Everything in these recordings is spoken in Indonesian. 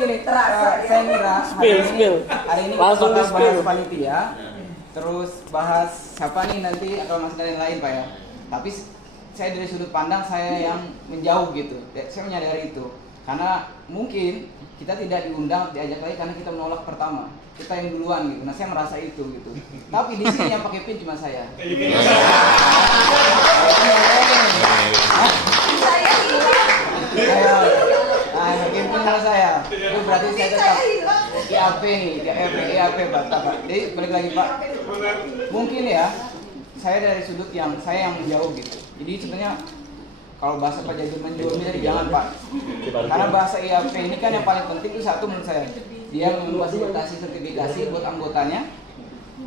gini, saya kira hari ini Langsung kita bakal di-spill. bahas panitia, terus bahas siapa nih nanti atau mas dan lain-lain Pak ya. Tapi saya dari sudut pandang saya yang menjauh gitu, saya menyadari itu. Karena mungkin kita tidak diundang, diajak lagi karena kita menolak pertama. Kita yang duluan gitu, nah saya merasa itu gitu. Tapi di sini yang pakai pin cuma saya. Saya hilang. Nah, pakai pin cuma saya. Itu berarti saya tetap IAP nih, IAP Pak. Jadi balik lagi Pak. Mungkin ya, saya dari sudut yang saya yang menjauh gitu. Jadi sebenarnya kalau bahasa Pak Jajir menjual jadi jangan Pak. Karena bahasa IAP ini kan yang paling penting itu satu menurut saya. Dia memfasilitasi sertifikasi buat anggotanya.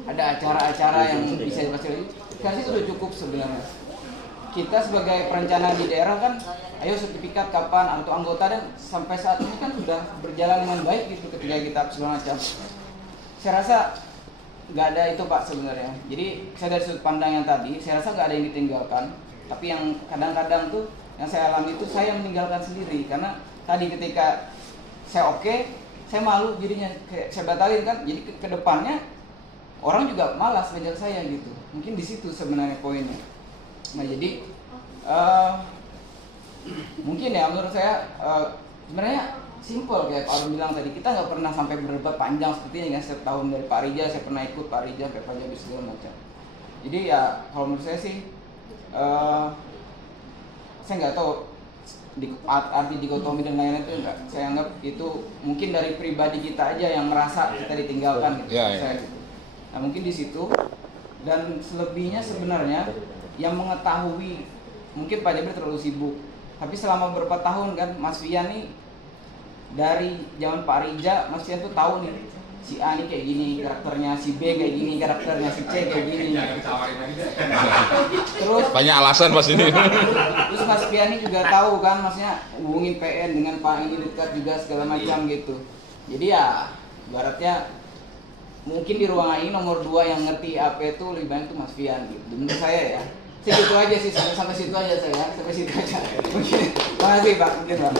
Ada acara-acara yang bisa difasilitasi itu sudah cukup sebenarnya. Kita sebagai perencana di daerah kan, ayo sertifikat kapan atau anggota dan sampai saat ini kan sudah berjalan dengan baik gitu ketika kita segala macam. Saya rasa nggak ada itu Pak sebenarnya. Jadi saya dari sudut pandang yang tadi, saya rasa nggak ada yang ditinggalkan. Tapi yang kadang-kadang tuh yang saya alami itu saya meninggalkan sendiri karena tadi ketika saya oke, saya malu jadinya kayak saya batalin kan. Jadi ke depannya orang juga malas ngajak saya gitu. Mungkin di situ sebenarnya poinnya. Nah jadi mungkin ya menurut saya sebenarnya simple kayak Pak Arun bilang tadi, kita nggak pernah sampai berdebat panjang seperti ini ya. Setiap tahun dari Pak Rija saya pernah ikut Pak Rija sampai Pak Jabir segala macam. Jadi ya kalau menurut saya sih saya nggak tahu arti dikotomi dan lain-lain itu enggak. Saya anggap itu mungkin dari pribadi kita aja yang merasa kita ditinggalkan gitu. Saya gitu. Nah mungkin di situ dan selebihnya sebenarnya yang mengetahui mungkin Pak Jabir terlalu sibuk. Tapi selama beberapa tahun kan Mas Fian nih dari zaman Pak Rija, Mas Fian tuh tahu nih si A nih kayak gini karakternya, si B kayak gini karakternya, si C kayak gini. Terus banyak alasan pas ini. Terus Mas Piani juga tahu kan, maksudnya hubungin PN dengan Pak ini dekat juga segala macam gitu. Jadi ya, ibaratnya mungkin di ruangan ini nomor 2 yang ngerti apa itu lebih banyak itu Mas Pian gitu. Menurut saya ya. Segitu aja sih, sampai situ aja saya, sampai situ aja. Mungkin. Terima kasih Pak, mungkin Pak.